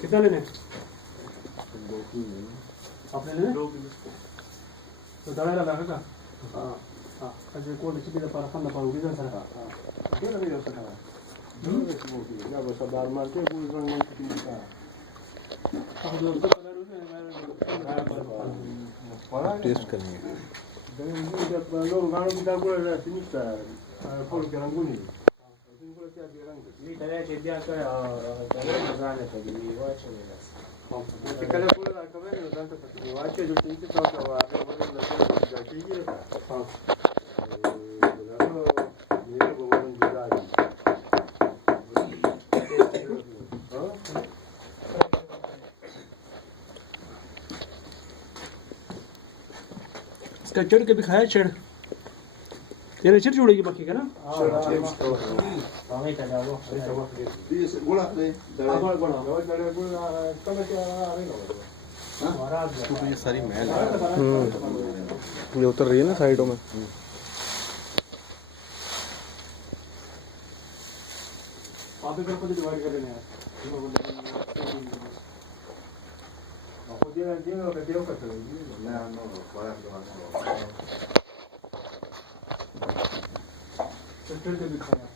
कितना लेने आपने लेने तो दवाई ला का हाँ हाँ अजय को लिखी दिया पर अपन पर उड़ी जाता है हाँ क्या लगे उसका क्या बस बार मार के पूरी रंग में कितनी का अब जो उसका कलर है टेस्ट करनी है लोग गाड़ों की टाइप को रहती नहीं था फॉलो के रंगों नहीं इनको क्या दिया रंग ये तरह के दिया कर तरह मजाने तो ये वाच नहीं que cada uno la cabeza no tanto porque yo acho yo tengo que trabajar a ver bueno la cosa de aquí y está mira como un detalle इसका चढ़ के भी खाया चढ़ तेरे चिर जुड़ेगी बाकी का ना तो ये सारी महल है ये उतर रही है ना साइडों में आप इधर को डिवाइड कर लेना है आपको दिया दिया का दिया का चलो मैं नो बड़ा चल के दिखाया